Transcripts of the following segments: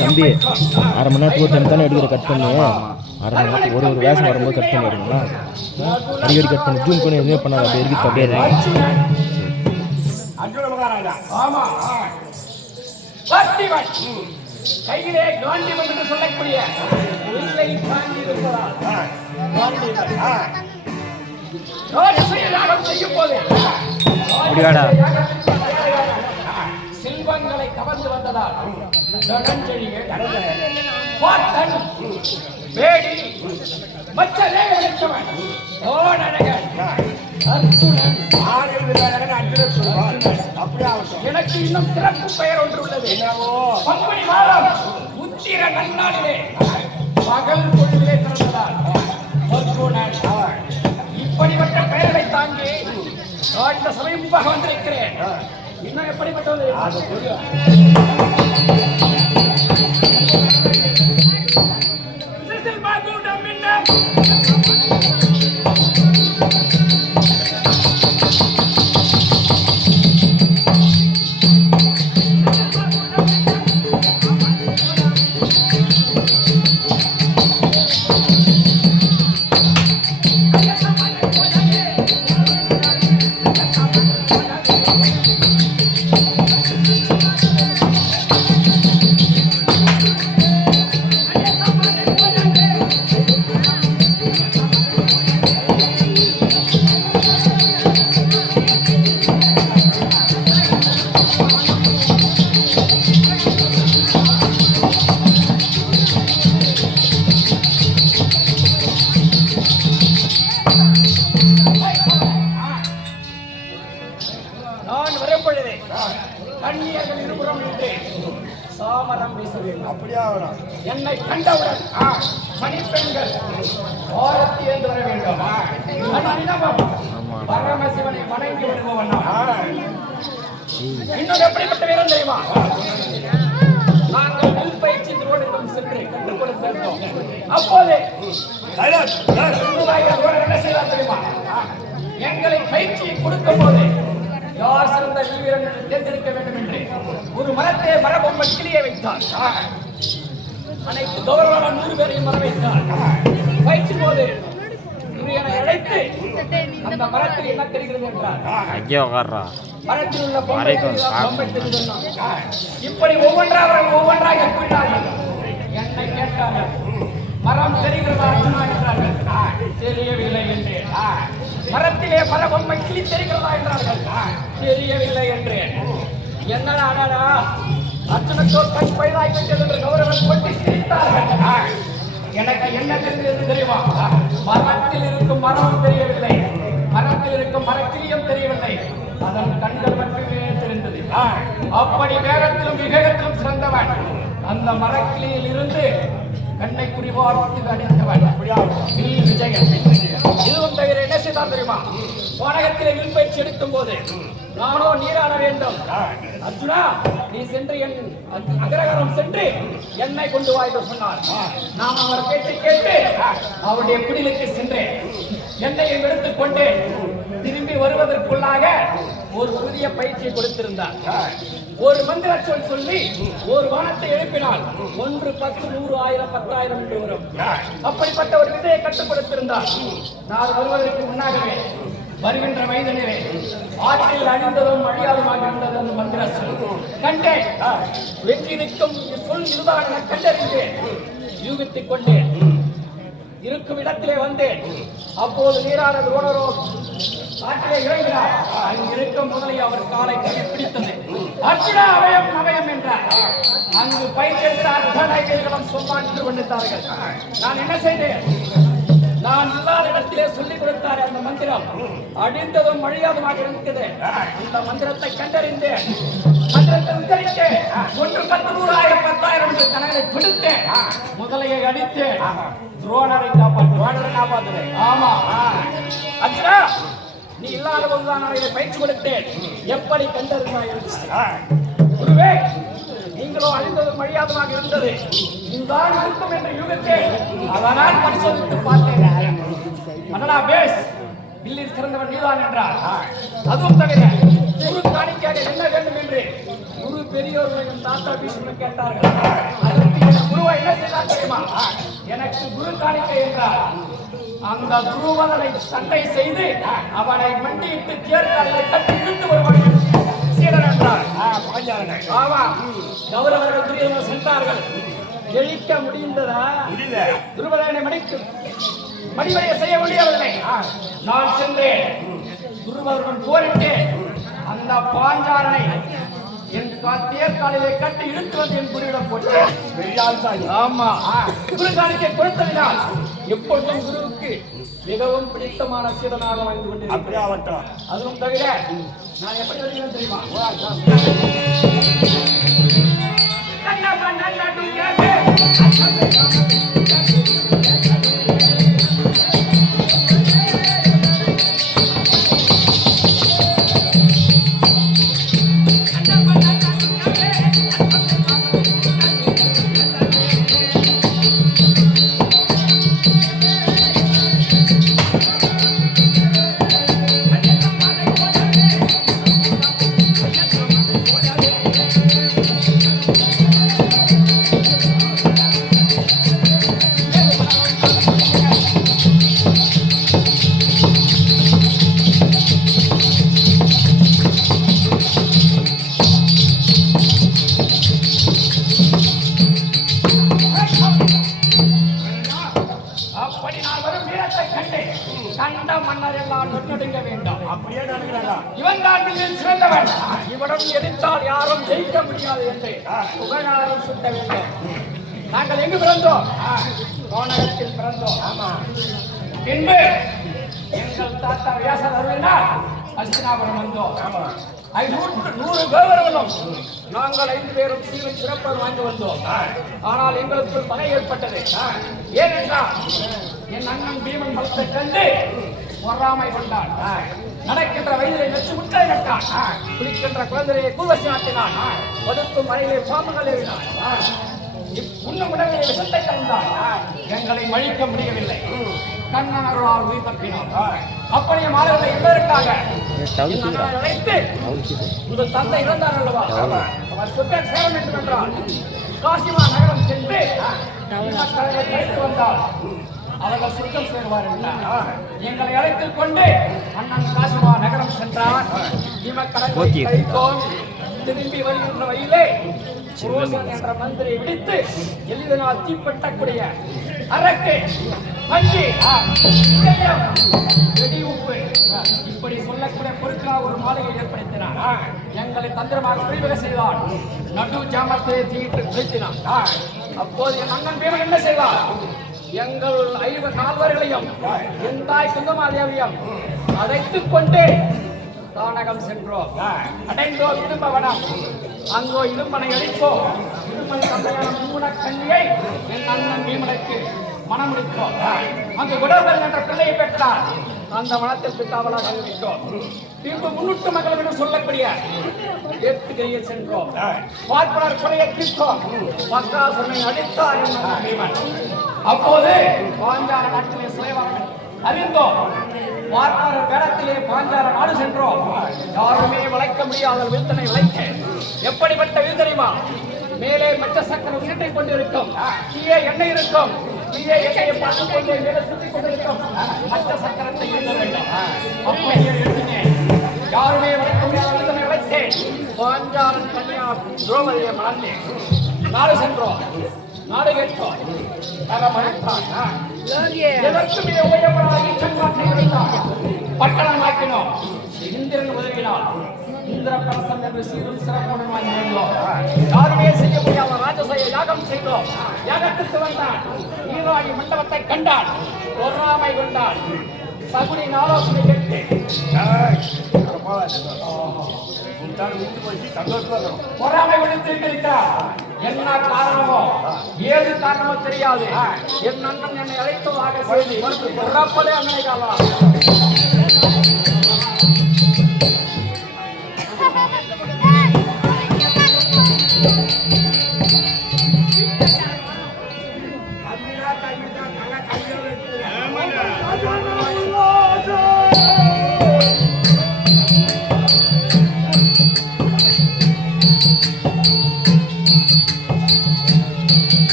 தம்பி அரை மணி நேரத்துக்கு ஒரு டைம் தானே எடுக்கிற கட் பண்ணி அரை மணி நேரத்துக்கு ஒரு வேஷம் வரும்போது கட் பண்ணி வருங்களா அடிக்கடி கட் பண்ணி ஜூம் பண்ணி எதுவுமே பண்ணாது அப்படியே இருக்கு அப்படியே கையிலே காந்தியம் என்று சொல்லக்கூடிய செல்வங்களை கவர்ந்து வந்ததால் எனக்கு இன்னும் சிறப்பு பெயர் ஒன்று உள்ளது. பங்குனி மாதம் உத்திர நன்னாளிலே பகல் பொழுதிலே பிறந்ததால் இப்படிப்பட்ட பெயரை தாங்கி இந்த சமயமாக வந்திருக்கிறேன். இன்னும் எப்படிப்பட்டது என்னை கண்டவுடன் மணிப்பெண்கள் ஆரத்தி என்று வர வேண்டும். பரமசிவனை வணங்கி விடுபவன். இன்னும் எப்படிப்பட்ட வீரம் தெரியுமா? நாங்கள் நெல் பயிற்சி திருவண்ணம் சென்று கற்றுக் கொடுத்திருந்தோம். அப்போது என்ன செய்தார் தெரியுமா? எங்களை பயிற்சியை கொடுக்கும் போது யார் சிறந்த வீரர்கள் தேர்ந்தெடுக்க வேண்டும் என்று ஒரு மரத்தை மரபொம்மை கிளியை வைத்தார். அனைத்து கௌரவமான 100 பேரையும் வர வைத்தார். பயிற்சி போது அழைத்து அந்த மரத்தில் என்ன தெரிகிறது என்றார். மரத்தில் உள்ள பொம்மை இப்படி ஒவ்வொன்றாக கூறினார்கள். என்னை கேட்டார்கள், மரம் தெரிகிறதா என்றார்கள். தெரியவில்லை என்றேன். மரத்திலே மரபொம்மை கிளி தெரிகிறதா என்றார்கள். தெரியவில்லை என்றேன். என்னடா அர்ஜுனத்தோ கண் பயிராகிவிட்டது என்று கௌரவன் கொட்டி சிரித்தார்கள். எனக்கு என்ன தெரிந்தது தெரியுமா? மரத்தில் இருக்கும் மரமும் தெரியவில்லை, மரத்தில் இருக்கும் மரக்கிளியும் தெரியவில்லை, அதன் கண்கள் மட்டுமே தெரிந்தது. அப்படி வேகத்திலும் விவேகத்திலும் சிறந்தவன் அந்த மரக்கிளியில் இருந்து கண்ணை குறிவார்த்து அடித்தவன் விஜயன். இதுவும் தவிர என்ன செய்தான் தெரியுமா? வானகத்திலே வில் பயிற்சி எடுக்கும் போது நானோ நீராட வேண்டும். அர்ஜுனா, நீ சென்று என் அகரகரம் சென்று என்னை கொண்டு வா என்று சொன்னார். நாம் அவர் பேச்சை கேட்டு அவருடைய குடிலுக்கு சென்றேன். என்னையும் எடுத்துக் கொண்டு திரும்பி வருவதற்குள்ளாக ஒரு புதிய பயிற்சியை கொடுத்திருந்தார். ஒரு மந்திர சொல் சொல்லி ஒரு வானத்தை எழுப்பினால் 1 10 100 1000 10,000 என்று வரும். அப்படிப்பட்ட ஒரு விதையை கற்றுக் கொடுத்திருந்தார். நான் வருவதற்கு முன்னாகவே வருகின்ற வயதிலே ஆற்றில் அழிந்ததும் அழியாதுமாக இருந்தது அந்த மந்திர சொல் கண்டேன். வெற்றி நிற்கும் சொல் இதுதான் என கண்டறிந்தேன். யூகித்துக் கொண்டேன். இருக்கும் இடத்திலே வந்தேன். அப்போது நீராட துரோணரோ ஆற்றிலே இறங்கினார். அங்கு இருக்கும் முதலை அவர் காலை கையை பிடித்தது. அர்ஜுனா அவயம் அவயம் என்றார். அங்கு பயிற்சிக்கிற அத்தனை பேர்களும் சொன்னான் கொண்டிருந்தார்கள். நான் என்ன செய்தேன்? நான் இல்லாத இடத்திலே சொல்லிக் கொடுத்தார். அந்த மந்திரம் அழிந்ததும் அழியாதுமாக இருக்குது. அந்த மந்திரத்தை கண்டறிந்தேன். மந்திரத்தை உச்சரித்தேன். 1 10 100 1000 10,000 என்று கணக்கை கொடுத்தேன். முதலையை அடித்தேன். துரோணரை காப்பாற்றுவேன். ஆமா அர்ஜுனா, நீ இல்லாத போதுதான் நான் இதை பயிற்சி கொடுத்தேன். எப்படி கண்டறிந்தாய்? குருவே, நீங்களோ அழிந்ததும் அழியாதமாக இருந்தது இந்த இருக்கும் என்று யூகித்தேன். அதனால் பரிசோதித்து பார்த்தேன். மன்னனா பேஸ், இல்லில் சிறந்தவன் நீதான் என்றார். அதுவும் தவிர குரு காணிக்காக என்ன வேண்டும் என்று குரு பெரியோர்களையும் தாத்தா பீஷ்மர் கேட்டார்கள். அதற்கு என் குருவை என்ன செய்தார் தெரியுமா? எனக்கு குரு காணிக்கை என்றார். அந்த குருவதனை சண்டை செய்து அவனை மண்டியிட்டு தேர்தலை கட்டி விட்டு வருவார்கள் சீடர் என்றார். ஆமா, கௌரவர்கள் துரியோதனன் சென்றார்கள். எழிக்க முடிந்ததா? துருவதனை மடிவடைய செய்ய முடியவில்லை. நான் சென்றேன். துருவதனுடன் போரிட்டேன். அந்த பாஞ்சாலனை என் தேர்காலிலே கட்டி இழுத்து வந்து என் குருவிடம் போட்டேன். ஆமா, குரு காணிக்கை கொடுத்ததினால் எப்பொழுதும் குருவுக்கு மிகவும் பிடித்தமான சீடனாக வாழ்ந்து கொண்டிருக்கிறேன். அதுவும் தவிர நான் எப்படி வருகிறேன் தெரியுமா? கண்ட மன்னர் எல்லாம் நொடுங்க வேண்டும். அப்படியே இவன் தான் சிறந்தவன். இவனும் எதிர்த்தால் யாரும் ஜெயிக்க முடியாது என்று புகழாரம் சுட்ட வேண்டும். நாங்கள் எங்கு பிறந்தோம்? கோணகத்தில் பிறந்தோம். பின்பு எங்கள் தாத்தா வியாசர் அருளினார் ஹஸ்தினாபுரம் வந்தோம். 100 கௌரவர்களும் நாங்கள் 5 பேரும் சீரும் சிறப்பாக வாங்கி வந்தோம். ஆனால் எங்களுக்குள் பகை ஏற்பட்டது. ஏனென்றால் என் அண்ணன் பீமன் பலத்தை கண்டு பொறாமை கொண்டான். நடக்கின்ற வயதிலே நச்சு முட்டை நட்டான். குளிக்கின்ற குழந்தையை கூர்வசி நாட்டினான். ஒதுக்கும் மழையிலே பாம்புகள் ஏறினான். உண்ணும் உடனே விஷத்தை கலந்தான். எங்களை மழிக்க முடியவில்லை. கண்ணன் அருளால் உயிர் தப்பினோம். அப்படியே மாணவர்களை எதற்காக அழைத்து உங்கள் தந்தை இறந்தார் அல்லவா? அவர் சொத்தை சேர வேண்டும் என்றால் காசிமா நகரம் சென்று அழைத்து வந்தார். அவர்கள் சுத்தம் சேருவார் என்றார். எங்களை அழைத்துக் கொண்டு அண்ணன் காசிமா நகரம் சென்றார். திரும்பி வருகின்ற வழியிலே என்ற மந்திரை விடுத்து எளிதனால் தீப்பட்டக்கூடிய அரக்கு மஞ்சி வெடி உப்பு இப்படி சொல்லக்கூடிய பொருட்களாக ஒரு மாளிகை ஏற்படுத்தினார். எங்களை தந்திரமாக பிரிவகை செய்தார். நடு ஜாமத்தை தீட்டு நிறுத்தினார். அப்போது என் அண்ணன் பீமன் என்ன செய்தார்? எங்கள் 5 நால்வர்களையும் என் தாய் குந்தமாதேவியும் அழைத்துக் கொண்டு தானகம் சென்றோம். அடைந்தோம் இடும்பவனம். அங்கோ இடும்பனை அடிப்போம். இடும்பனை தந்தையான மூலக்கண்ணியை என் அண்ணன் பீமனுக்கு மனம் முடித்தோம். அங்கு குடவர்கள் என்ற பிள்ளையை பெற்றார். அந்த மனத்தில் பித்தாவலாக அறிவித்தோம். பின்பு முன்னுட்டு மகள் என்று சொல்லக்கூடிய ஏற்றுகையில் சென்றோம். பார்ப்பனர் குறையை தீர்த்தோம். பக்காசுரனை அடித்தார் என் அண்ணன் பீமன். அப்போது பாஞ்சால நாட்டிலே சிலைவார்கள் அறிந்தோம். பாஞ்சால நாடு சென்றோம். யாருமே வளைக்க முடியாத விருத்தனை விளைக்க எப்படிப்பட்ட விருது தெரியுமா? மேலே மச்ச சக்கரம் சுற்றிக் கொண்டிருக்கும், கீழே எண்ணெய் இருக்கும். கீழே எண்ணெயை பார்த்துக் கொண்டே மேலே சுற்றிக் கொண்டிருக்கும் மச்ச சக்கரத்தை எழுத வேண்டும். அப்படியே எழுதினேன். யாருமே வளைக்க முடியாத விருத்தனை விளைத்தேன். பாஞ்சாலன் கன்யா திரௌபதியை மணந்தேன். நாடு சென்றோம், நாடு கேட்டோம். எதற்குமே உயர்வராகி சங்காற்றை வைத்தார். பட்டணமாக்கினோம். இந்திரன் உதவினால் இந்திர கலசம் என்று சீரும் சிறப்புடன் வாங்கினோம். யாருமே செய்ய முடியாத ராஜசைய யாகம் செய்தோம். யாகத்திற்கு வந்தான். நீராடி மண்டபத்தை கண்டான். பொறாமை கொண்டான். சகுனின் ஆலோசனை கேட்டு பொறாமை விடுத்திருக்கிறார். என்ன காரணமோ ஏது காரணமோ தெரியாது. என் அண்ணன் என்னை அழைத்ததாக செய்தி பிறப்பதே அண்ணனை காலா.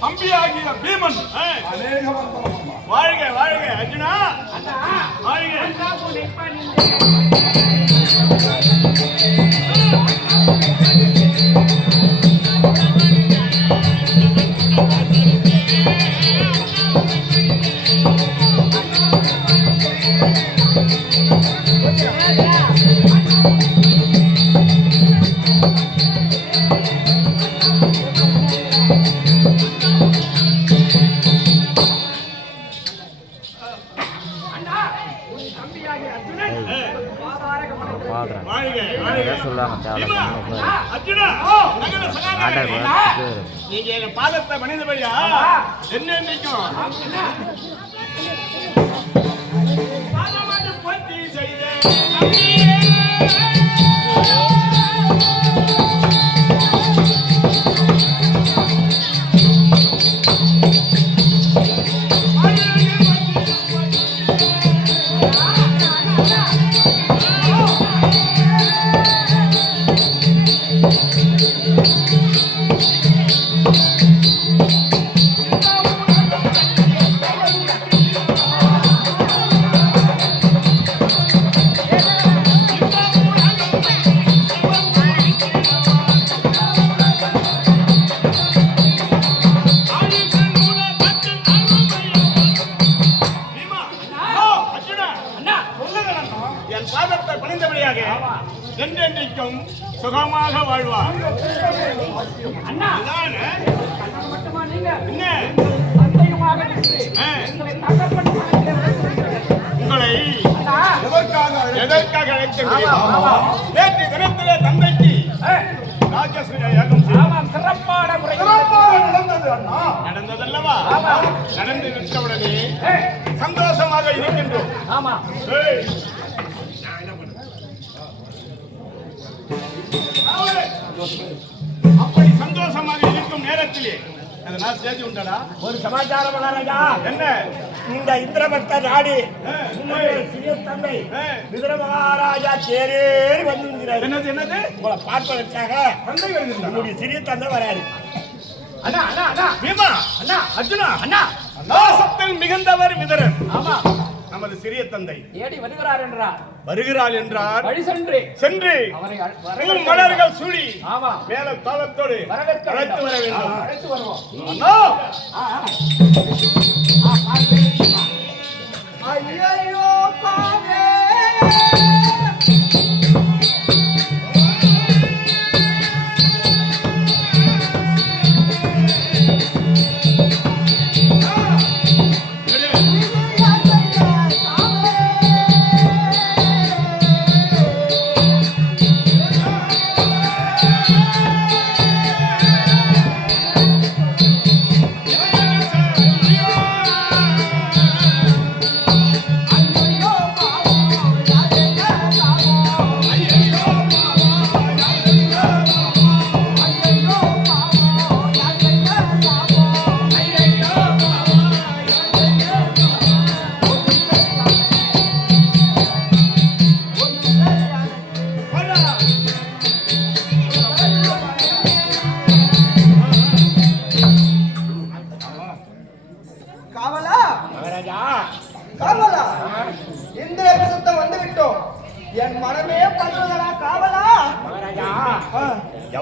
தம்பியாகிய பீமன் வாழ்க வாழ்க அர்ஜுனா வாழ்க. பார்க்குறேன் வாழ்க வாழ்க சொல்லுவாங்க பீமா, அர்ஜுனா, நகர சகாதேவனே, நீங்க எங்க பாதத்தை பணிந்தபடியா என்ன நினைக்கும் பாதமாட்டு பற்றி செய்த என் பாதத்தை பணிந்தபடியாக என்றென்றைக்கும் சுகமாக வாழ்வார். அண்ணா இதானே? மட்டுமா நீங்க என்ன? தந்தையுமாக நின்று எங்களை தகப்பன் உங்களை அண்ணா எதற்காக அழைத்தீர்கள்? நேற்று தினத்திலே தந்தைக்கு ராஜஸ்ரீ யாகம் ஆமாம் சிறப்பான முறையில் நடந்ததல்லவா? நடந்து விட்டவுடனே சந்தோஷமாக இருக்கின்றோம். ஆமா ஏய், அப்படி சந்தோஷமாக இருக்கும் நேரத்திலே அதனால் செய்தி உண்டடா. ஒரு சமாச்சாரம் ராஜா. என்ன? இந்த இந்திரபக்த நாடு சிறிய தந்தை விதுர மகாராஜா தேரேறி வந்திருக்கிறார். என்னது என்னது? உங்களை பார்ப்பதற்காக தந்தை வருகின்றார். உங்களுடைய சிறிய தந்தை வராரு. அண்ணா அண்ணா அண்ணா பீமா, அண்ணா அர்ஜுனா, அண்ணா நாசத்தில் மிகுந்தவர் விதுரன். ஆமா நமது சிறிய தந்தை தேடி வருகிறார் என்றார். வருகிறாள் என்றார். வழி சென்று சென்று அவரை பூ மலர்கள் சூடி ஆமா மேல தாளத்தோடு வரவேற்க அழைத்து வர வேண்டும். அழைத்து வருவோம். அண்ணா, ஐயோ பாவே காவலா மகாராஜா காவலா இந்திர பிரசத்தம் வந்து விட்டோம். என் மனமே பண்றதா காவலா. மகாராஜா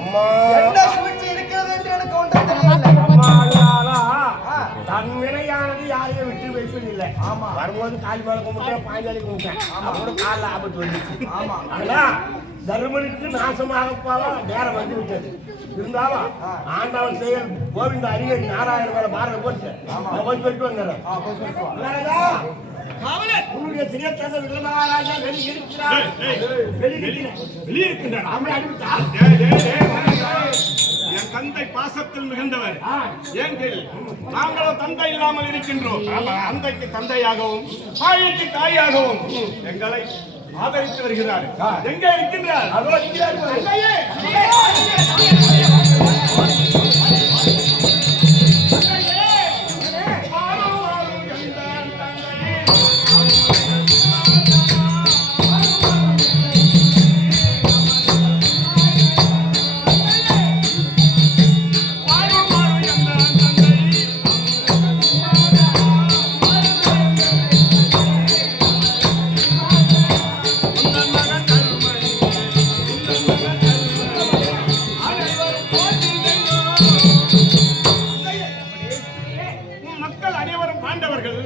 அம்மா என்ன சூழ்ச்சி இருக்கிறது என்று எனக்கு ஒன்றும் தெரியவில்லை. தன் வினையானது யாரையும் விட்டு வைப்பதில்லை. ஆமா வரும்போது கால் மேல கும்பிட்டேன், பாஞ்சாலி கும்பிட்டேன். அவனோட காலில் ஆபத்து வந்துச்சு. ஆமா ஆனா தர்மனுக்கு நாசமாக போக நேரம் வந்து விட்டது. இருந்தாலும் ஆண்டவன் செயல் கோவிந்த அரியடி நாராயண மேல பாரத போட்டு போய் சொல்லிட்டு வந்தாரு. மகாராஜா உன்னுடைய சிறிய தந்தை விதுர மகாராஜா வெளியே இருக்கிறார். வெளியே இருக்கின்றார். அவனை அடிவிட்டா என் தந்தை பாசத்தில் மிகுந்தவர். ஏன்கள் நாங்களோ தந்தை இல்லாமல் இருக்கின்றோம். தந்தைக்கு தந்தையாகவும் தாய்க்கு தாயாகவும் எங்களை ஆதரித்து வருகிறார். எங்கே இருக்கின்றார்? அதோ இருக்கிறார். தந்தையே, மக்கள் அனைவரும் பாண்டவர்கள்.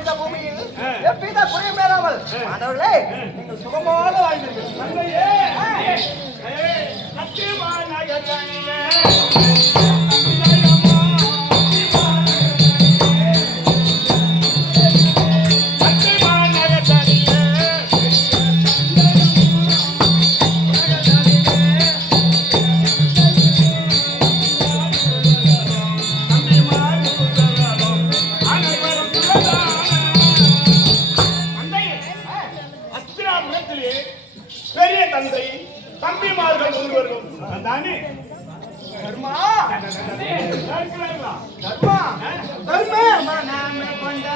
இந்த பூமியில் எவ்வித குறையும் இல்லாமல் ஆண்டவர்களே நீங்கள் சுகமாக வாழ்ந்தீர்கள். தந்தையே சத்தியமானகரே பெரிய தந்தை தம்பிமார்கள் ஒருவரும் தானே தர்மா இருக்கிறார்களா? தர்மா தர்மா நாம கொண்ட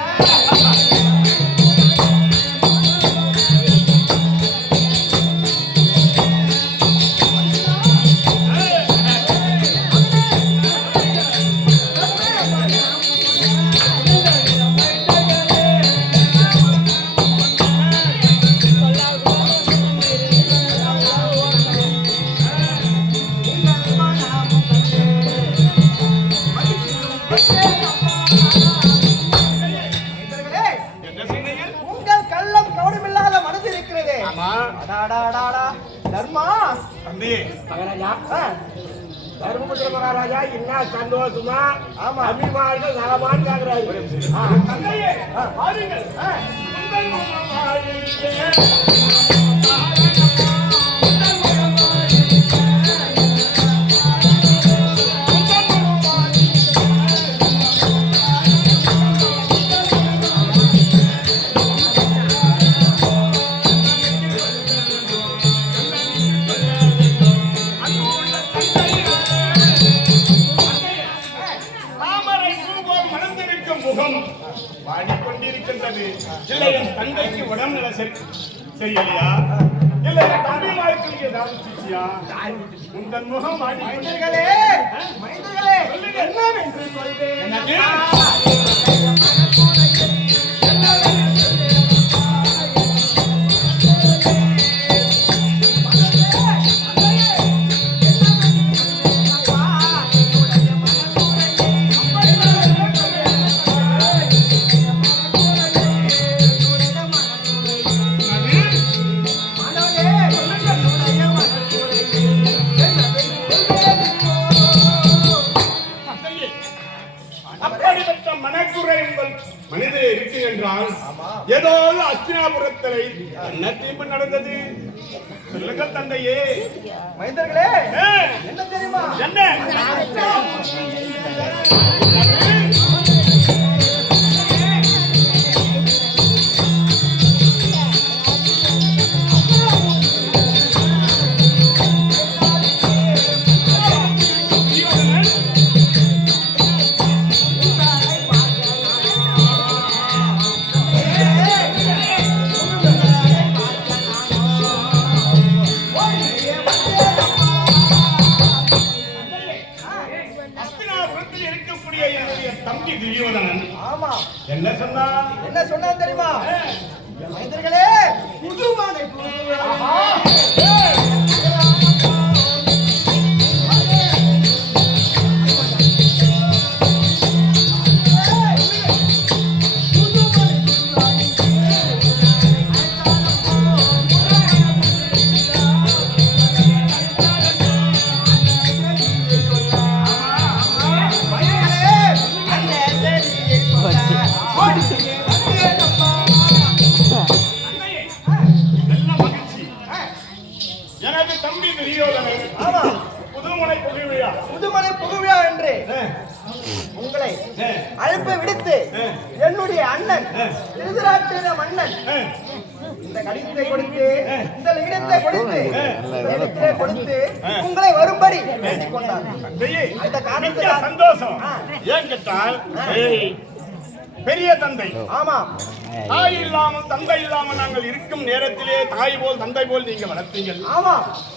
என்ன சொன்னீர்கள்? உங்கள் கள்ளம் கவனமில்லாத மனது இருக்கிறதே. ஆமா அடாடாடாடா. தர்மா தந்தையே மகாராஜா ஆ, தர்மபுத்திர மகாராஜா என்ன சந்தோஷமா ஆமா. அபிமானிகள் நலமான்னு கேக்குறாரு. தந்தையே பாருங்கள் உங்கள் மகமாயியே தாமரை பூ போல் மலர்ந்திருக்கும் முகம் வாடிக்கொண்டிருக்கின்றது. இல்லை என் தந்தைக்கு உடம்புல சரியில்லையா? இல்லை என் தம்பிமாருக்கு ஏதாவது சிச்சியா? உங்கள் முகம் மைந்தர்களே வாடிக்கொண்டிருக்கிறதே. மைந்தர்களே என்னவென்று சொல்வேன். என்னது? தந்தையே, அப்படிப்பட்ட மனக்குறை உங்கள் மனிதரே இருக்கு என்றால் ஏதோ அஸ்தினாபுரத்தில் என்ன தீர்ப்பு நடந்தது சொல்லுங்கள் தந்தையே. மைந்தர்களே ஏ, என்ன தெரியுமா? என்ன? அஸ்தினாபுரத்தில் இருக்கக்கூடிய என்னுடைய தம்பி துரியோதனன் ஆமா என்ன சொன்னான்? என்ன சொன்னான் தெரியுமா? மைந்தர்களே புதுமானை தந்தையே, நல்ல மகிழ்ச்சி. எனது தம்பி துரியோதனன் ஆமா புதுமனை புகுவிழா புதுமனை புகுவிழா என்று உங்களை அழைப்பு விடுத்து என்னுடைய அண்ணன் திருதராட்டிர மன்னன் இந்த கடிதத்தை கொடுத்து இந்த லிகிதத்தை கொடுத்து வேதத்திலே கொடுத்து உங்களை வரும்படி வேண்டிக் கொண்டார். தந்தையே, அந்த மிக்க காரணத்தினால் சந்தோஷம். ஏன் கேட்டால் பெரிய தந்தை ஆமா தாய் இல்லாமல் தந்தை இல்லாமல் நாங்கள் இருக்கும் நேரத்திலே தாய் போல் தந்தை போல் நீங்க வளர்த்தீங்கள். ஆமா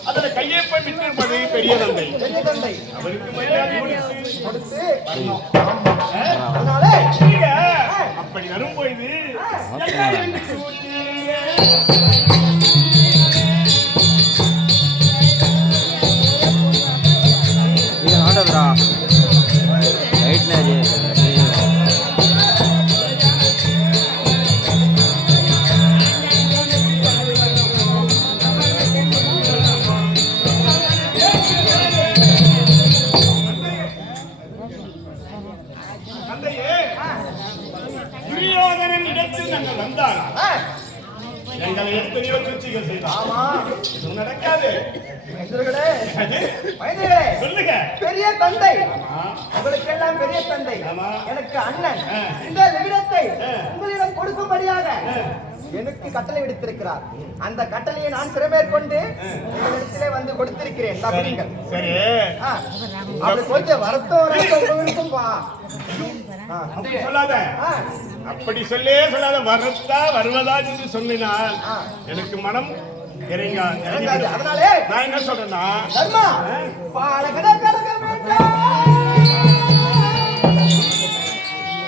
அதுல கையேப்பை விட்டிருப்பது பெரிய தந்தை. பெரிய தந்தை அவருக்கு மரியாதை கொடுத்து அதனால நீங்க அப்படி வரும்பொழுது என்ன என்று கூறுகிறீர்கள்? இது ஆட்டோதரா ரைட் எண்ணங்கள் வந்தால் ஆ, எங்களை எத்தனையோ சர்ச்சைகள் செய்தார். ஆமா இது நடக்காது. மைந்தர்களே, அது மைந்தர்களே, சொல்லுங்க. பெரிய தந்தை ஆமா. உங்களுக்கு எல்லாம் பெரிய தந்தை ஆமா. எனக்கு அண்ணன் ஆ. இந்த நிமிடத்தை ஆ. உங்களிடம் கொடுக்கும்படியாக எனக்கு கட்டளை விடுத்திருக்கிறார். அந்த கட்டளையை நான் சிறமேற்கொண்டு உங்களிடத்திலே வந்து கொடுத்திருக்கிறேன். தப்பிங்கள். சரி, ஆ, அப்படி சொல்லிட்டு வரட்டும் இருக்கும்பா. அப்படி சொல்லாத. அப்படி சொல்லே சொல்லாத. வரத்தா வருவதா என்று சொன்னால் எனக்கு மனம் இறங்காது. அதனாலே நான் என்ன சொல்றேன்னா, தர்மா பாலகட கலக வேண்டாம்,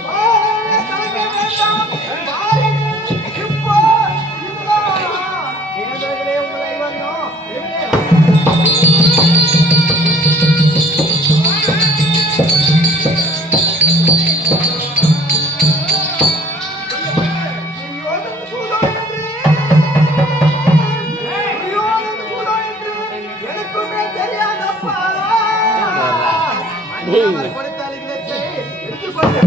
பாலகட கலக வேண்டாம், பாலகட இப்போ இதுதான் இனங்களே உங்களை வந்தோம். எனக்குமே தெரியாதப்பா. கொடுத்தாலிகளத்தை எடுத்துக்கொண்டு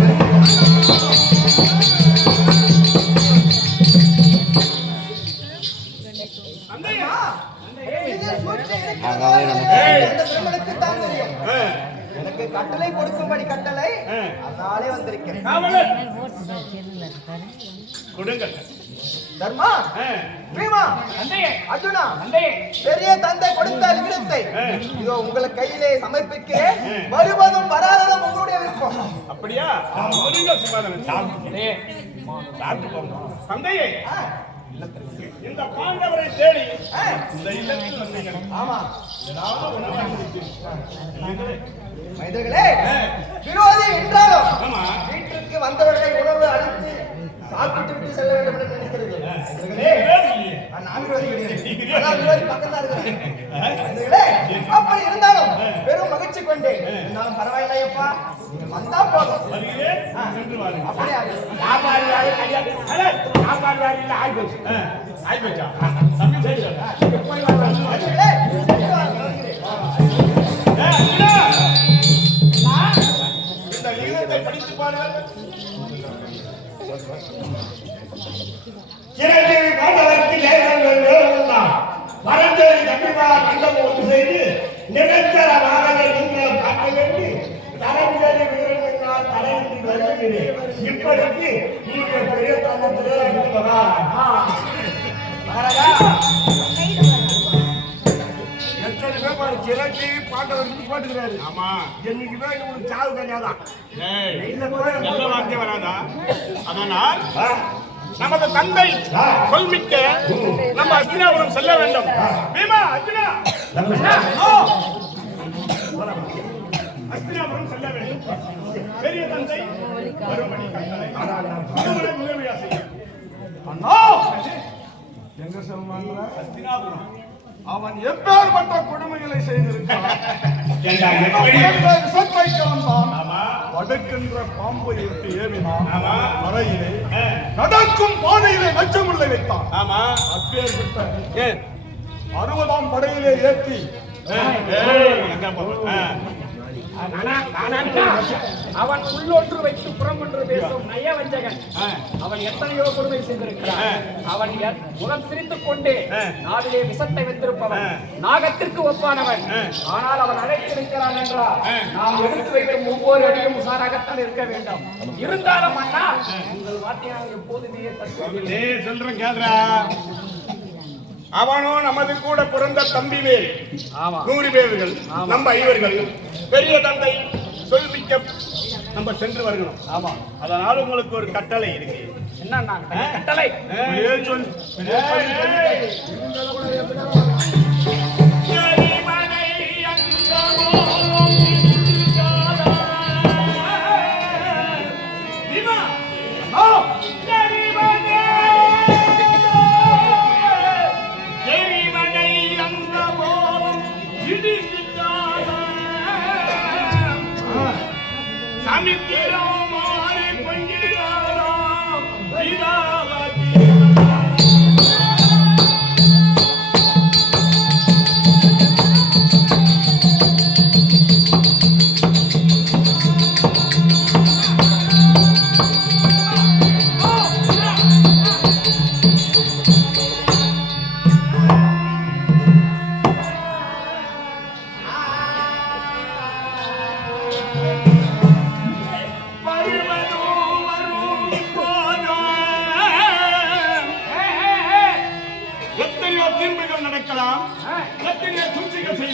எனக்கு கட்டளை கொடுக்கும்படி கட்டளை, அதனாலே வந்திருக்கிறேன். காவலர் கொடுங்கள். தர்மா, பீமா, அர்ஜுனா, பெரிய தந்தை கொடுத்த லிகிதத்தை இதோ உங்கள் கையிலே சமர்ப்பிக்கிறேன். வருவதும் வராததும் உங்களுடைய விருப்பம். அப்படியா? கொடுங்கள் சிவாதனன். சாப்பிட்டு போங்க. தந்தையே, இந்த பாண்டவரை தேடி இந்த இல்லத்தில் வந்தீர்கள். ஆமா ஏதாவது உணவாக இருக்கிறது. மைந்தர்களே, விரோதி என்றாலும் ஆமா. வீட்டிற்கு வந்தவர்களை உணவு அளித்து சாப்பிட்டு விட்டு செல்ல வேண்டும் என்று நினைக்கிறது. மைந்தர்களே, நான் விரோதி கிடையாது. அதான் விரோதி பக்கம்தான் இருக்கிறேன். மைந்தர்களே, அப்படி இருந்தாலும் பெரும் மகிழ்ச்சி கொண்டு இருந்தாலும் பரவாயில்லையப்பா, நீங்க வந்தா போதும். வருகிறேன், சென்று வாருங்கள். அப்படியே ஆகும். சாப்பாடு வேறு கிடையாது. சாப்பாடு வேறு இல்லை, ஆகி போச்சு. ஆய் போச்சா? தம்பி செய்யுங்க. மைந்தர்களே, சென்று வாருங்கள், வருகிறேன். அண்ணா! இந்த லிகிதத்தை படித்து பாருங்கள். சிறந்தேவி பாண்டவருக்கு நேரங்கள் வேறுதான். வரந்தேவி கண்டிப்பாக கண்டம் ஒன்று செய்து நிரந்தரமாக நீங்கள் காட்ட வேண்டி தலைமுறை வீரர்களால் தலையிட்டு வருகிறேன். இப்படிக்கு நீங்கள் பெரிய தந்தத்திலே இருப்பதா? எத்தனை பேர் சிறந்தேவி பாண்டவருக்கு போட்டுக்கிறாரு. ஆமா. என்னைக்குமே உங்களுக்கு சாவு கிடையாதான். ஏய், நல்ல வார்த்தை வராதா? அதனால் நமது தந்தை சொல்மிக்க நம்ம அஸ்தினாபுரம் செல்ல வேண்டும். பீமா, அர்ஜுனா, அஸ்தினாபுரம் செல்ல வேண்டும். பெரிய தந்தை வரும்படி கட்டளை. அவரை உதவியா செய்ய. அண்ணா, எங்க சொல்லுவாங்க? அஸ்தினாபுரம். அவன் எப்பேற்பட்ட கொடுமைகளை செய்திருக்கிறான். விசத்தை வந்தான், ஆமா. படுக்கின்ற பாம்பை விட்டு ஏவினான். ஆமா. மறையிலே நடக்கும் பாதையிலே நச்சமுள்ளை வைத்தான். ஆமா. அப்பேற்பட்ட 60ஆம் படையிலே ஏற்றி எங்க போவோம்? அவன் உள்ளொன்று வைத்து புறம் ஒன்று பேசும் நயவஞ்சகன். அவன் எத்தனையோ கொடுமை செய்திருக்கிறான். அவன் முகம் சிரித்துக் கொண்டு நாவிலே விஷத்தை வைத்திருப்பவன், நாகத்திற்கு ஒப்பானவன். ஆனால் அவன் அழைத்திருக்கிறான் என்றால் நாம் எடுத்து வைக்கும் ஒவ்வொரு அடியும் உசாராகத்தான் இருக்க வேண்டும். இருந்தாலும் அண்ணா, உங்கள் வார்த்தையாக எப்போதுமே தட்டுவதில்லை. சொல்றேன் கேக்குறா. அவனோ நமது கூட பிறந்த தம்பி வேறு 100 பேர்கள், நம்ம ஐவர்கள். பெரிய தந்தை சொல்மிக்க நம்ம சென்று வருகிறோம். ஆமா, அதனால உங்களுக்கு ஒரு கட்டளை இருக்கு. என்ன கட்டளை?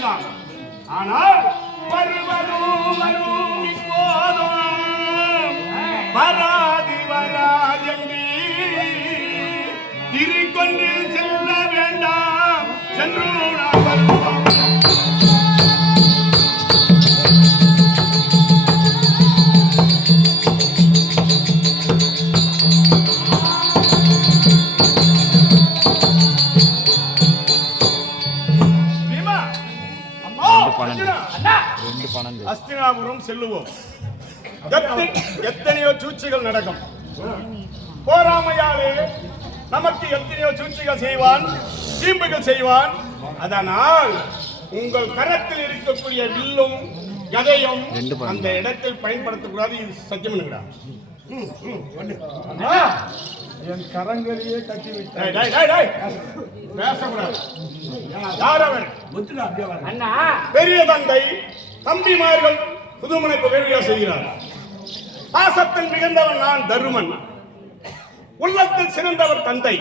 செய்யலாம். ஆனால் வருவதும் வரும் இப்போதும் வராது வராதென்று திருக்கொண்டு செல்ல வேண்டாம். சென்று நாம் வருவோம். அஸ்தினாபுரம் செல்லுவோம். எத்தனையோ சூழ்ச்சிகள் நடக்கும். போராமையாலே நமக்கு எத்தனையோ சூழ்ச்சிகள் செய்வான், தீம்புகள் செய்வான். அதனால் உங்கள் கரத்தில் இருக்கக்கூடிய வில்லும் கதையும் அந்த இடத்தில் பயன்படுத்தக்கூடாது. இது சத்தியம் பண்ணுங்கடா. என் கரங்களையே கட்டிவிட்டேன். பேசக்கூடாது. யார் அவர்? அண்ணா பெரிய தந்தை தம்பிமார்கள் புதுமனை புகழ்வியா செய்கிறார். பாசத்தில் மிகுந்தவன் நான் தருமன், உள்ளத்தில் சிறந்தவர் தந்தை.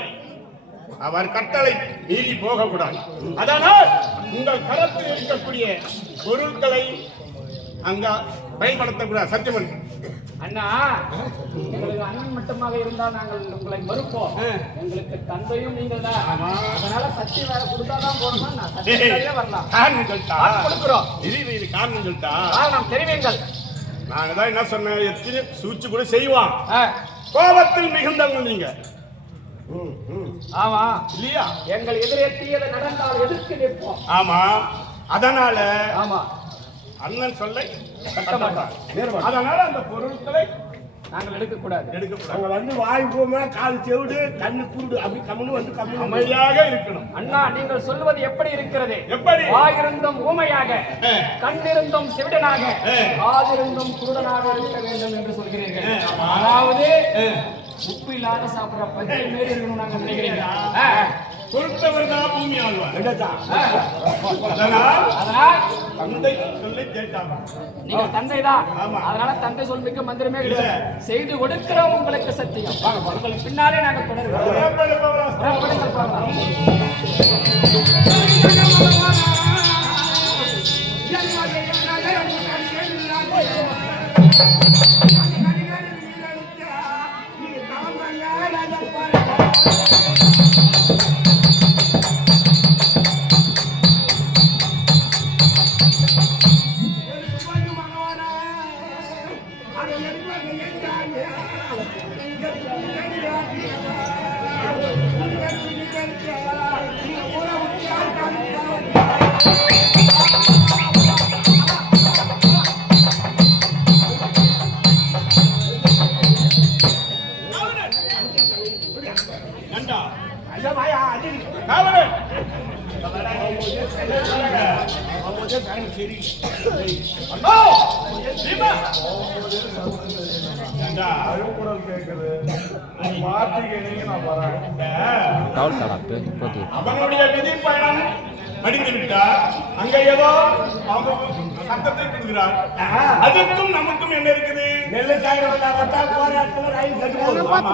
அவர் கட்டளை மீறி போகக்கூடாது. அதனால் உங்கள் கரத்தில் இருக்கக்கூடிய பொருட்களை அங்க பயன்படுத்தக்கூடாது. சத்தியமன் அண்ணா, எங்களுக்கு அண்ணன் மட்டுமாக இருந்தால் நாங்கள் உங்களை மறுப்போம். எங்களுக்கு தந்தையும் நீங்கள் தான். அதனால சக்தி வேற கொடுத்தாதான் போகணுமா? வரலாம். காரணம் சொல்லிட்டா கொடுக்குறோம். இது காரணம் சொல்லிட்டா காரணம் தெரிவிங்கள். நாங்க தான் என்ன சொன்ன, எத்தனை சூழ்ச்சி கூட செய்வான். கோபத்தில் மிகுந்தவங்க நீங்க. ஆமா இல்லையா? எங்கள் எதிரே தீயதை நடந்தால் எதிர்த்து நிற்போம். ஆமா. அதனால ஆமா அண்ணன் சொல்லை கட்ட மாட்டான். அதனால அந்த பொருட்களை நாங்கள் எடுக்கக்கூடாது. அங்க வந்து வாய் போமா, கால் செவிடு, கண்ணு கூடு, அப்படி கம்முன்னு வந்து கம்முன்னு அமைதியாக இருக்கணும். அண்ணா, நீங்கள் சொல்வது எப்படி இருக்கிறது? எப்படி? வாயிருந்தும் ஊமையாக, கண்ணிருந்தும் செவிடனாக, காதிருந்தும் குருடனாக இருக்க வேண்டும் என்று சொல்கிறீர்கள். அதாவது உப்பு இல்லாத சாப்பிடுற பச்சை மாரி இருக்கணும் நாங்க நினைக்கிறீங்க. பொறுத்தவர் தான் பூமி ஆழ்வார். அதனால் தந்தை சொல்லை கேட்டாங்க. நீங்க தந்தை தான். அதனால தந்தை சொல்லுக்கு மந்திரமே கிடையாது. செய்து கொடுக்கிறோம் உங்களுக்கு சத்தியம். உங்களுக்கு பின்னாலே நாங்கள் தொடர்கிறோம். அவனுடைய விதி பயணம் அடிந்து விட்டார். அங்க ஏதோ அவங்க சட்டத்தை கொடுக்கிறார். அதுக்கும் நமக்கும் என்ன இருக்குது? நெல்லு காய்கறி போராட்டத்துல ரயில் கட்டுவோம்.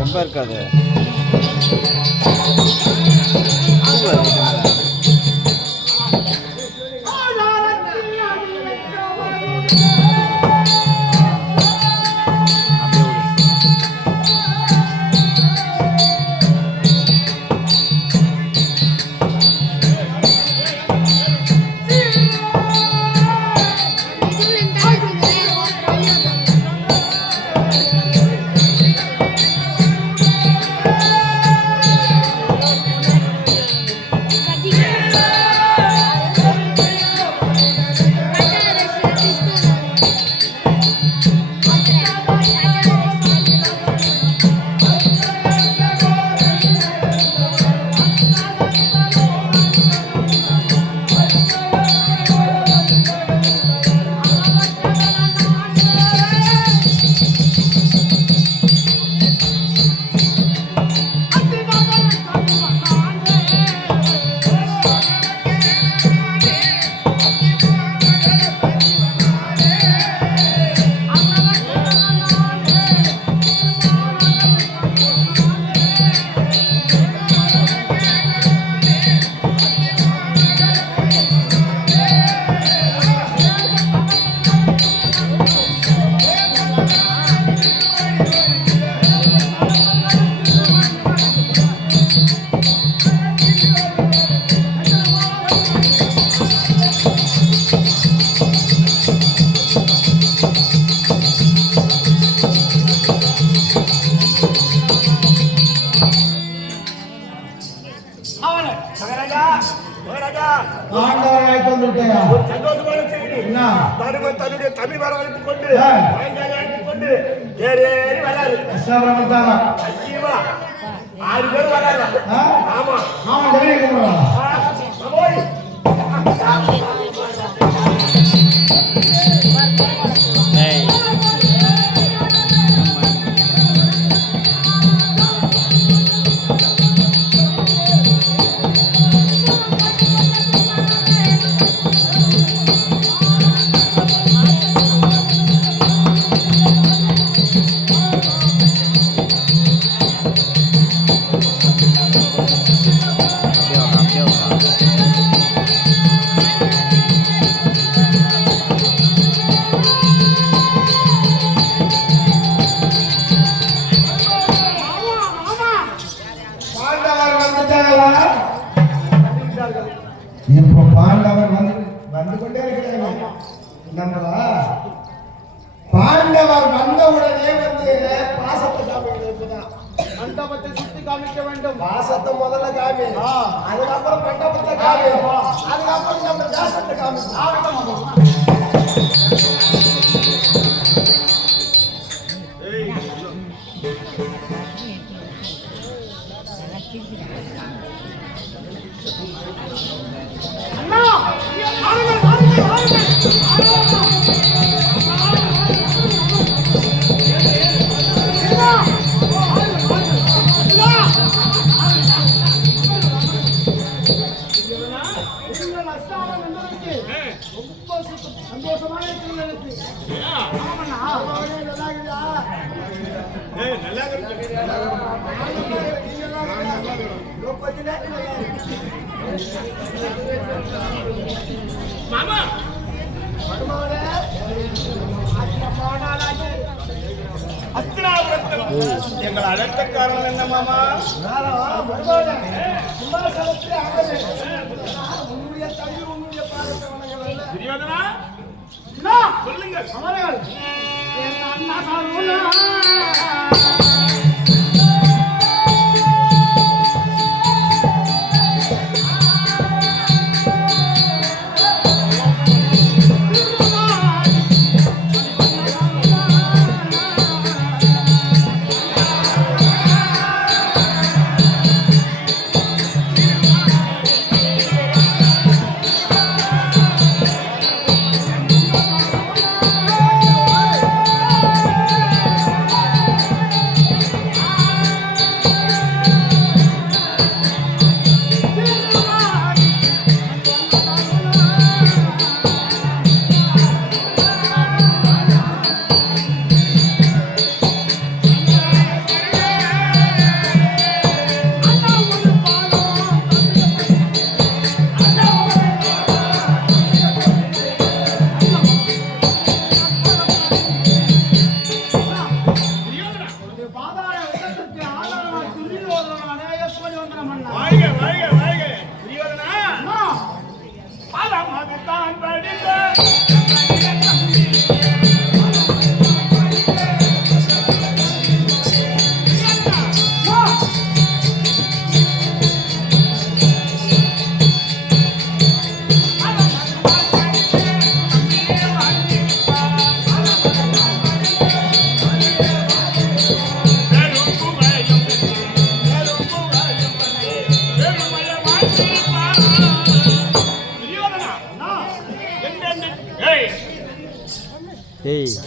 ரொம்ப இருக்காது. அழைத்துக் கொண்டு வாய்க்காலை அழைத்துக் கொண்டு ஏறி வராது கிருஷ்ணாபுரம் தானா? சத்தியமா 6 பேர் வராங்க. ஆமா ஆமா, வெளியே கூப்பிடுறான். போய் பாண்டவர் வந்துட்டாங்களா? இப்போ பாண்டவர் வந்து கொண்டே இருக்கிறாங்க. நம்மளா பாண்டவர் வந்தவுடனே வந்து பாசத்தை காமிக்கிறதுதான். மண்டபத்தை சுத்தி காமிக்க வேண்டும். பாசத்தை முதல்ல காமி, அதுக்கப்புறம் மண்டபத்தை காமி, அதுக்கப்புறம் நம்ம தேசத்தை காமி. மாமா அஸ்தினாபுரத்தில் எங்கள் அழைத்த காரணம் என்ன மாமா? துரியோதனா சொல்லுங்கள்.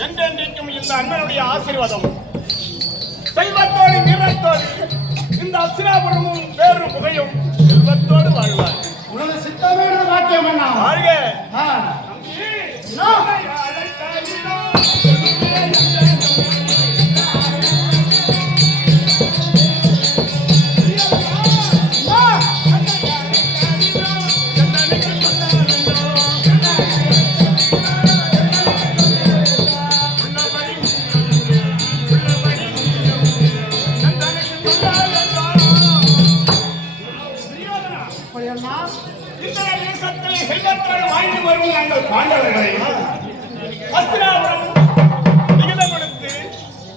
என்றென்றைக்கும் இந்த அண்ணனுடைய ஆசீர்வாதம் செல்வத்தோடு வீரத்தோடு இந்த அஸ்தினாபுரமும் வேறு புகையும் செல்வத்தோடு வாழ்வார். உனது சித்தமே வாக்கியம் என்ன? வாழ்க.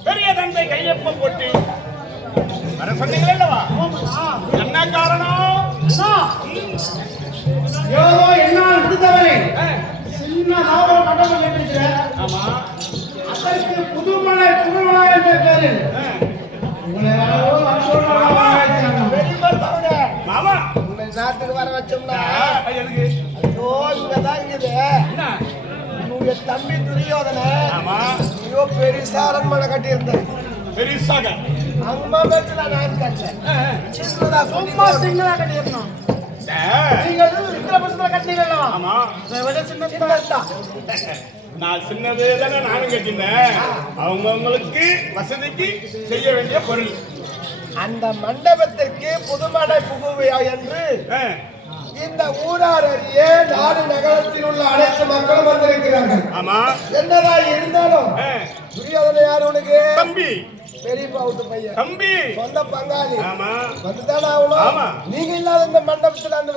பெரிய தந்தை கையொப்பம் போட்டு வர சொன்னீங்களே அல்லவா? என்ன காரணம்? ஏதோ என்னால் முடிந்தவரை சின்ன நாவல் மண்டபம் கேட்டிருக்கிறேன். ஆமா முதலில் உங்களை யாரோ அன்போடு வரவேற்கிறாங்க. வெளிப்படுத்தவனே, மாமா உன்னை நாட்டுக்கு வர வச்சோம்னா எதுக்கு ஐயோ இங்கதான் இருக்குது உன்னுடைய தம்பி துரியோதனை ஆமா ஐயோ பெருசா அரண்மனை கட்டியிருந்த பெருசாக அம்மா பேச்சுல நான் கட்டேன் சின்னதா சும்மா சின்னதா கட்டியிருந்தோம். நீங்க இந்த பசங்க கட்டினீங்களா? ஆமா சின்னதா நான் சின்னதே தானே நானும் கட்டினேன். அவங்கவுங்களுக்கு வசதிக்கு செய்ய வேண்டிய பொருள். அந்த மண்டபத்திற்கு புதுமனை புகுவியா என்று இந்த ஊரார் அறிய நாடு நகரத்தில் உள்ள அனைத்து மக்களும் வந்திருக்கிறார்கள். ஆமா என்னடா இருந்தாலும் துரியோதனை யார் உனக்கு? தம்பி பெரியப்பா விட்டு பையன், தம்பி சொந்த பங்காளி. ஆமா வந்துதானே ஆகணும். ஆமா. நீங்க இல்லாத இந்த மண்டபத்துல அந்த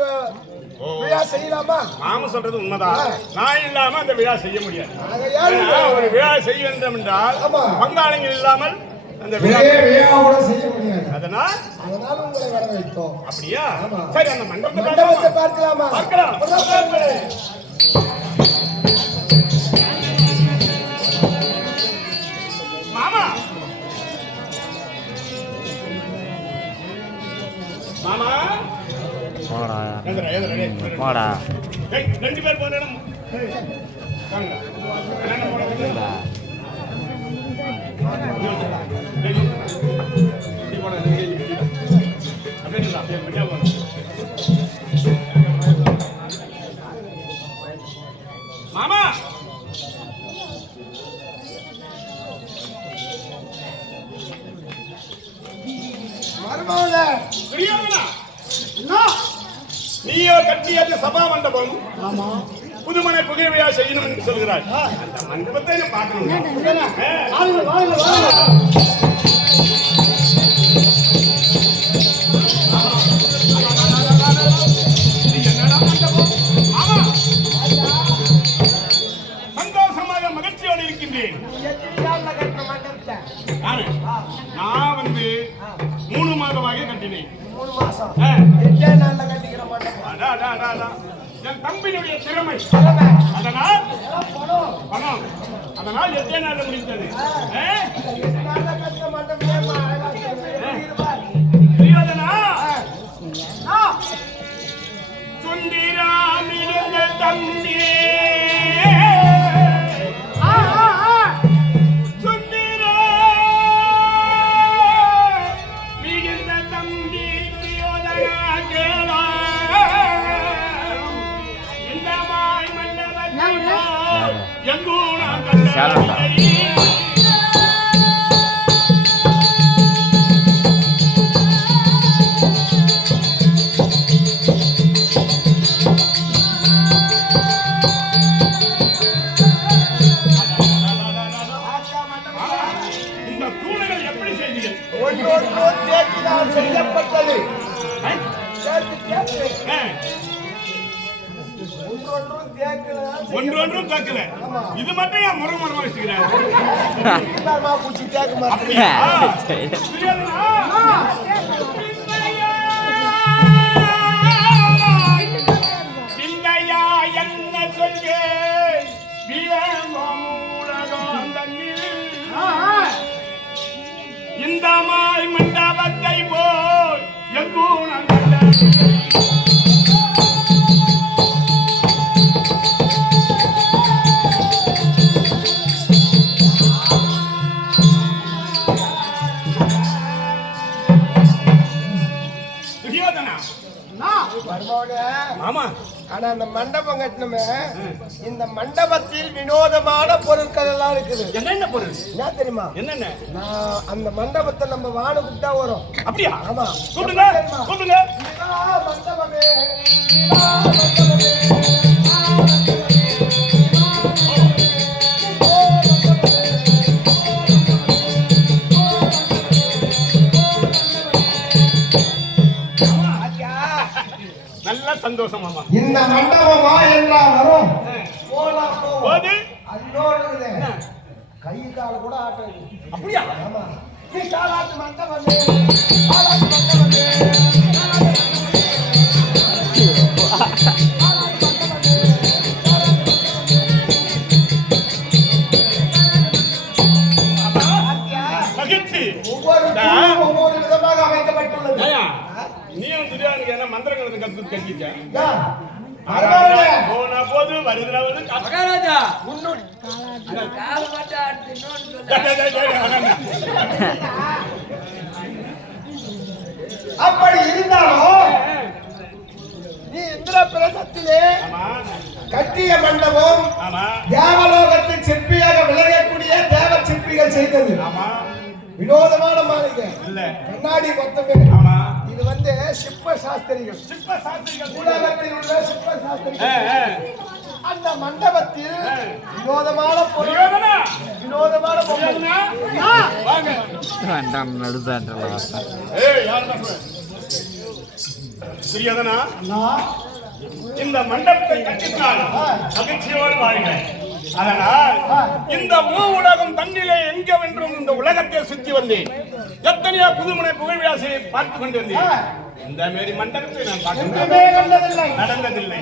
விழா செய்யலாமா? நாம சொல்றது உண்மைதான். நான் இல்லாம அந்த விழா செய்ய முடியாது. ஆகையால் ஒரு விழா செய்ய வேண்டும் என்றால் ஆமா. பங்காளிகள் இல்லாமல் அந்த விழா விழாவோட செய்ய முடியாது. அதனால் அதனால உங்களை வர வைத்தோம். அப்படியா ஆமா. சரி அந்த மண்டபத்தை மண்டபத்தை பார்க்கலாமா? பார்க்கலாமா? பார்க்கலாம். மாமா மாமா வாடா எந்திரா, எந்திரா, டேய். வாடா டேய், 2 பேர் போன இடம். வாங்க. என்னென்ன போனது? டேய், நீ போன, நீ இங்க. அப்படியே நில்லு, அப்படியே மெதுவா போங்க. மாமா மருமகளே, துரியோதனா, நீயோ கட்டியது சபா மண்டபம். ஆமா. புதுமனை புகை விழா செய்யணும் என்று சொல்கிறார். அந்த மண்டபத்தை நான் பார்க்கணும். வாங்க வாங்க வாங்க. என்னடா மண்டபம்? மாமா சந்தோஷமாக மகிழ்ச்சியோடு இருக்கின்றேன். எத்தனை நாள்ல கட்டின மண்டபத்தை? நான் வந்து 3 மாதமாக கட்டினேன். 3 மாசம். ஆ. 8 நாள்ல கட்டிக்கிற மண்டபம். அடா, அடா, அடா, அடா. என் தம்பியினுடைய திறமை. கிழமை. அதனால் எல்லாம் பணம். பணம். அதனால் 8 நாள்ல முடிந்தது. 8 நாள்ல கட்டின மண்டபம் ஏம்மா அழகா இருக்குது? எப்படி இருப்பார்? துரியோதனா, சுந்தராமிருந்த தம்பி சுந்தரா மிகுந்த தம்பி துரியோதனா கேளா இந்த மாய் மண்டபத்தில் எங்கூ நான் சேலம்டா. இந்த தூணுகள் எப்படி செய்தீர்கள்? ஒன்றொன்று தேக்கினால் செய்யப்பட்டது. தேக்கு, தேக்கு. ஒன்றொன்றும் தேக்கினால் ஒன்றொன்றும் தாக்கல. இது மட்டும் என் முறை வச்சுக்கிறேன். செய்யப்பட்டது. பூச்சி தேக்கு மாதிரி. இல்லையா என்ன சொல்ல இந்த மாய் மண்டபத்தை போல் எங்கூணம் ஆமா. ஆனா அந்த மண்டபம் கட்டணுமே, இந்த மண்டபத்தில் வினோதமான பொருட்கள் எல்லாம் இருக்குது. என்னென்ன பொருள்? என்ன தெரியுமா? என்னென்ன? நான் அந்த மண்டபத்தை நம்ம வாழ கூப்பிட்டா வரும். அப்படியா? ஆமா. கூப்பிடுங்க, கூப்பிடுங்க. விழா மண்டபமே, விழா மண்டபமே. நல்ல சந்தோஷமாமா. இந்த மண்டபமா என்றா வரும். போலாம் போவோம். போது அன்னோடு கை கால் கூட ஆட்டாது. அப்படியா? ஆமா. நீ காலாட்டு மண்டபமே, காலாட்டு மண்டபமே. மகிழ்ச்சி. அவனுக்கு என்ன மந்திரங்களை கற்பிச்சேன் யா, மருமகளே, போனா போது வருதுனாவது மகாராஜா கால மாட்டா இன்னொன்னு அப்படி இருந்தாலும் நீ இந்திர பிரசத்திலே ஆமா கட்டிய மண்டபம் ஆமா தேவலோகத்தின் சிற்பியாக விளங்கக்கூடிய தேவ சிற்பிகள் செய்தது. ஆமா வினோதமான மாளிகை, இல்ல கண்ணாடி மொத்தமே. ஆமா இது வந்து சிற்ப சாஸ்திரிகள், சிற்ப சாஸ்திரிகள் உலகத்தில் உள்ள சிற்ப சாஸ்திரிகள். அந்த மண்டபத்தில் ஆ. வினோதமான பொருள், துரியோதனா, வினோதமான பொருள். துரியோதனா, வாங்க. ஏய், யாருடா சொல்ற? துரியோதனா, இந்த மண்டபத்தை கட்டினால் மகிழ்ச்சியோடு வாழ்க. அதனால் இந்த உலகம் தன்னிலே எங்கவென்றும் இந்த உலகத்தை சுத்தி வந்தேன். எத்தனையோ புதுமுனை புகழ்வியாசையை பார்த்து கொண்டு வந்தேன். இந்த மாரி மண்டபத்தை நான் எங்குமே கண்டதில்லை. நடந்ததில்லை.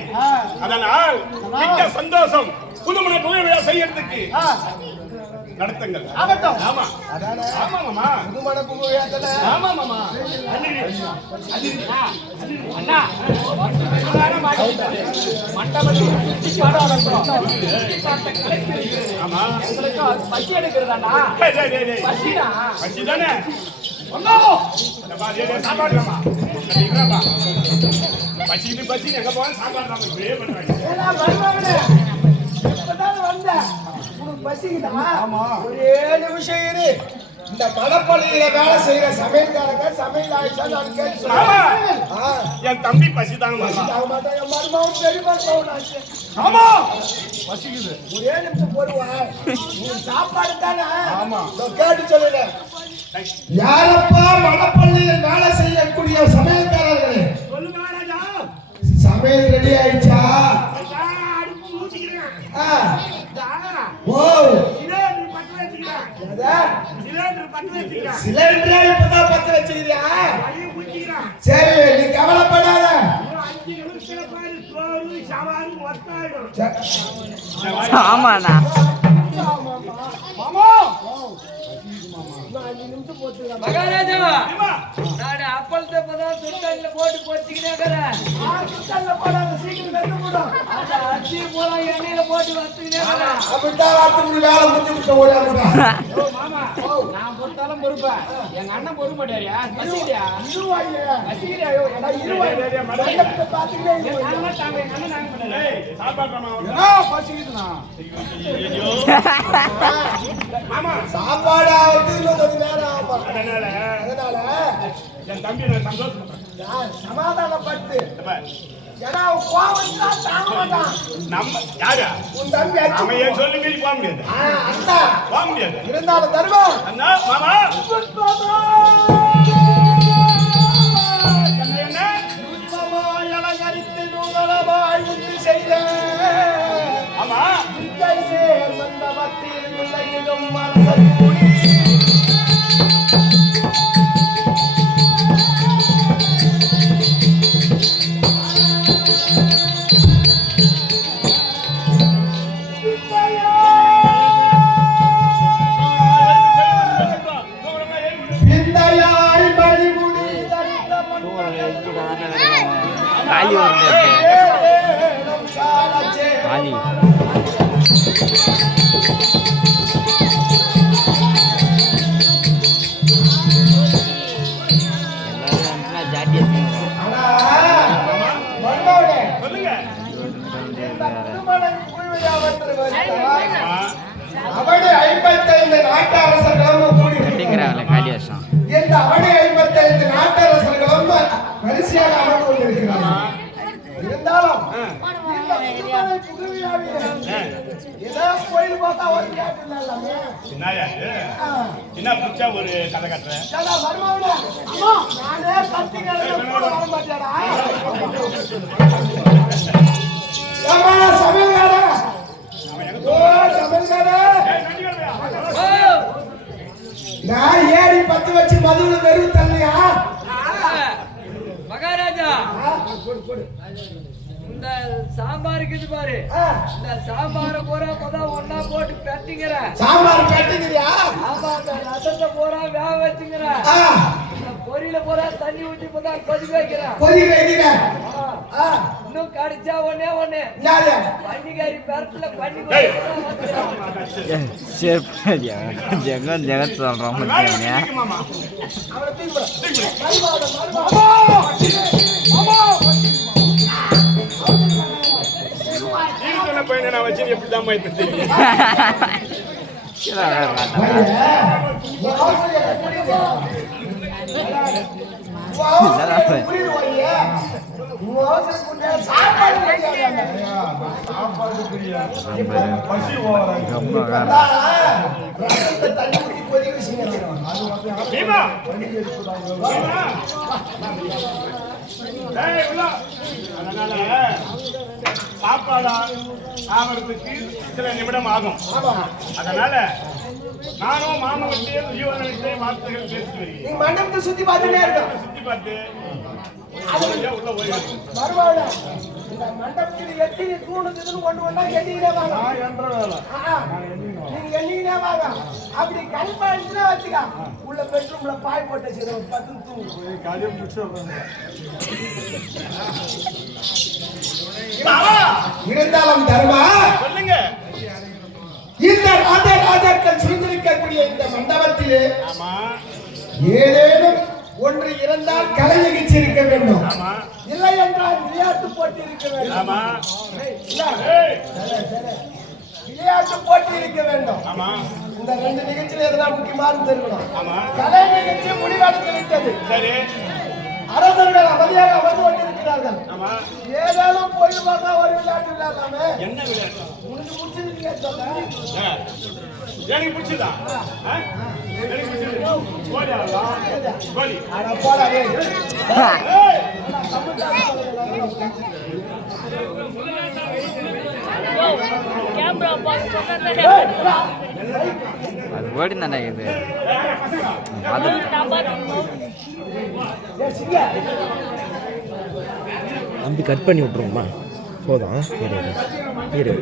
அதனால் மிக்க சந்தோஷம். புதுமுனை புகழ்வியாசை செய்யறதுக்கு நடத்துங்கள். ஆகட்டும். ஆமா அதானே ஆமா மாமா புதுமண புகுவியாத்தல. ஆமா மாமா அண்ணா மண்டபத்தில் சுத்தி பாட ஆரம்பிச்சோம். ஆமா எங்களுக்கு பசி எடுக்கிறதாண்ணா, டேய், டேய், டேய், டேய். பசிடா. பசிதானே? ஒண்ணோ டேப்பா, டேய், டேய், சாப்பாடுலாமா? கட்டிக்கிறாப்பா. பசிக்குது, பசின்னு எங்க போனாலும் சாப்பாடுலாமா? இப்படியே பண்றாங்க. ஏன்னா மருமகளே, இப்பதான் வந்தேன். உனக்கு பசிக்குதா? ஒரே நிமிஷம் இரு. இந்த மணப்பள்ளியில வேலை செய்யற சமையல்காரங்க சமையல் ஆயிடுச்சா நான் கேட்டு ஆமா. சொல்றேன். என் தம்பி பசிதாங்க மாமா. ஆக மாட்டாங்க. மருமகன் பெரிய மருமகன் ஆச்சு. ஆமா பசிக்குது. ஒரே நிமிஷம் போடுவா. நீ சாப்பாடு தானே? கேட்டு சொல்லுறேன். யாரப்பா மணப்பள்ளியில் வேலை செய்யக்கூடிய சமையல்காரர்களே, சொல்லுங்க ராஜா. சமையல் ரெடி ஆயிடுச்சா? அடுப்பு ஊத்திக்கிறேன். ஆ. தானா ஓ, சிலிண்டர் பத்து வச்சுக்கிறேன். என்னது? சிலிண்டர் பத்து வச்சுக்கிறேன். சிலிண்டரே இப்பதான் பத்த வச்சுக்கிறியா? அதையும் ஊத்திக்கிறேன். சரி, நீ கவலைப்படாத. இன்னும் 5 நிமிஷத்துல பாரு சோறு சவாறு ஒத்தாயிடும். ஆமாண்ணா மாமா, இன்னும் 5 நிமிஷம் போட்டுக்கலாம். மகாராஜா ஏம்மா? நான் அப்பளத்தை இப்பதான் சுடுதண்ணில போட்டு பொரிச்சுக்கிட்டே இருக்கிறேன். சுத்தல்ல போடாத, சீக்கிரம் வெந்து போடும். அந்த அரிசி பூரா எண்ணெயில போட்டு வச்சுக்கிட்டே இருக்கிறேன். அப்படித்தான் வார்த்தை வேலை முடிஞ்சு விட்ட ஒரே முறை. ஓ மாமா, நான் பொறுத்தாலும் பொறுப்பேன். எங்க அண்ணன் பொறுப்பு மாட்டாரியா? பசிக்கிறியா? இருவாயே. பசிக்கிறியா? ஏடா, இருவாயே. மண்டபத்தை பார்த்துக்கிட்டே இரு. நாங்களாம் தாங்க, எங்க அண்ணன் நாங்க பண்ணல. ஏய், சாப்பாடுலாமா அவனுக்கு? ஏன்னா பசிக்குதுண்ணா. ஐயோ. ஆமா சாப்பாடு ஆகுது இன்னும் கொஞ்ச நேரம் ஆகுமா? அதனால அதனால என் தம்பி நான் சந்தோஷப்படுறேன். நான் சமாதானப்பட்டு, ஏப்பா, ஏன்னா அவன் கோவம் தான் தாங்க மாட்டான். நம்ம யாரா உன் தம்பி அடிச்சு அவன் ஏன் சொல்லி மீறி போக முடியாது. அண்ணா போக முடியாது. இருந்தாலும் தருவோம். அண்ணா மாமா என்ன நுட்பமாய் அலங்கரித்து நூதனமாய் உண்டு செய்த ஆமா வித்தை சேர் மண்டபத்தில் விளையிடும் மனசன் குடி. விந்தையாய் மணிமுடி தரித்த காலி வருது மண்டபம் காலச்சே. காலி எல்லாரும் ஜாட்டியா ஆனா, மன்னோனே, சொல்லுங்க. இந்த திருமணம் குழுவியாவத்தில் வருகிறார். ஆமா. அவனை 55 நாட்டு அரசர்களும் கூடி கட்டிக்கிறாங்களே காலி வருஷம் இந்த அவனை 55 நாட்டு அரசர்களும் வரிசையாக அமர்ந்து கொண்டிருக்கிறார்கள். இருந்தாலும் இந்த திருமண குழுவியாவிலே ஏதோ கோயில் பார்த்தா ஒரு கேட்டு எல்லாமே. என்னய்யா இது? என்ன புடிச்சா ஒரு கதை கட்டுறேன். ஏடா மருமகனே, அம்மா, நானே கத்திக்கிறேன் கூட வர மாட்டேடா. ஏம்மா, சமையல்காரா? ஓ, சமையல்காரா? ஓ, நான் ஏறி பத்து வச்சு மதுவுல வெறும் தள்ளியா? மகாராஜா இந்த சாம்பார் இருக்குது பாரு, இந்த சாம்பார பூரா இப்பதான் ஒண்ணா போட்டு பெட்டிங்கிறேன். சாம்பார் கட்டிக்கிறியா? சாம்பார் ரசத்தை பூரா வேக வச்சுக்கிறேன். இந்த பொரி பொரியல போறா தண்ணி ஊத்தி போதான் கொதிக்க வைக்கிறேன். கொதி வைக்கிறேன். ஆ, இன்னும் கடிச்சா ஒண்ணே ஒண்ணு என்னது? பன்னிக்காரி பேரத்துல பன்னி சரி ஜெகன் ஜெகத் சொல்கிறோம் முக்கியங்க மாமா அவனை தூக்கி போடு. ஈரத்தன பையனை நான் வச்சு எப்படி தான் இப்ப தெரியும் பீமா ஏய் உள்ள அதனால சாப்பாடு ஆவறதுக்கு சில நிமிடம் ஆகும் அதனால நானும் மாமாவட்டையும் ஜீவனத்தையும் வார்த்தைகள் பேசி வருகிறேன் நீ மண்டபத்தை சுத்தி பார்த்துட்டே இருக்க. சுத்தி பார்த்து உள்ள போயிடுறேன் மறுவாழ இந்த மண்டபத்தில் எத்தனை தூணுதுன்னு ஒண்ணா எண்ணிக்கிட்டே வாங்க. நீங்க எண்ணிக்கிட்டே வாங்க. அப்படி கல்பாடுச்சுன்னா வச்சுக்க உள்ள பெட்ரூம்ல பாய் போட்டு வச்சுக்கிற ஒரு 10 தூணு காரியம் இருந்தாலும் தர்மா சொல்லுங்க இந்த ராஜாக்கள் சூழ்ந்திருக்கக்கூடிய இந்த மண்டபத்திலே ஆமா ஏதேனும் ஒன்று இருந்தால் கலை நிகழ்ச்சி இருக்க வேண்டும். ஆமா இல்லை என்றால் விளையாட்டு போட்டி இருக்க வேண்டும். ஆமா இல்ல, ஏய் விளையாட்டு போட்டி இருக்க வேண்டும். ஆமா இந்த 2 நிகழ்ச்சியில எதனா முக்கியமானது இருக்கணும். ஆமா கலை நிகழ்ச்சி முடிவெடுத்து விட்டது. சரி அரசர்கள் அமைதியாக அமர்ந்து கொண்டிருக்கிறார்கள். ஆமா ஏதேனும் பொழுதுபாக ஒரு விளையாட்டு விளையாடாம என்ன விளையாட்டு உனக்கு முடிச்சிருக்கீங்க சொல்ல. எனக்கு பிடிச்சதா எனக்கு பிடிச்சது கோழி ஆடலாம் கோழி அட போடா டேய். ஏய் கேமரா பார்த்து அது ஓடி தானே இது ஏய் சிங்க தம்பி கட் பண்ணி விட்ருவோம்மா போதும் இரு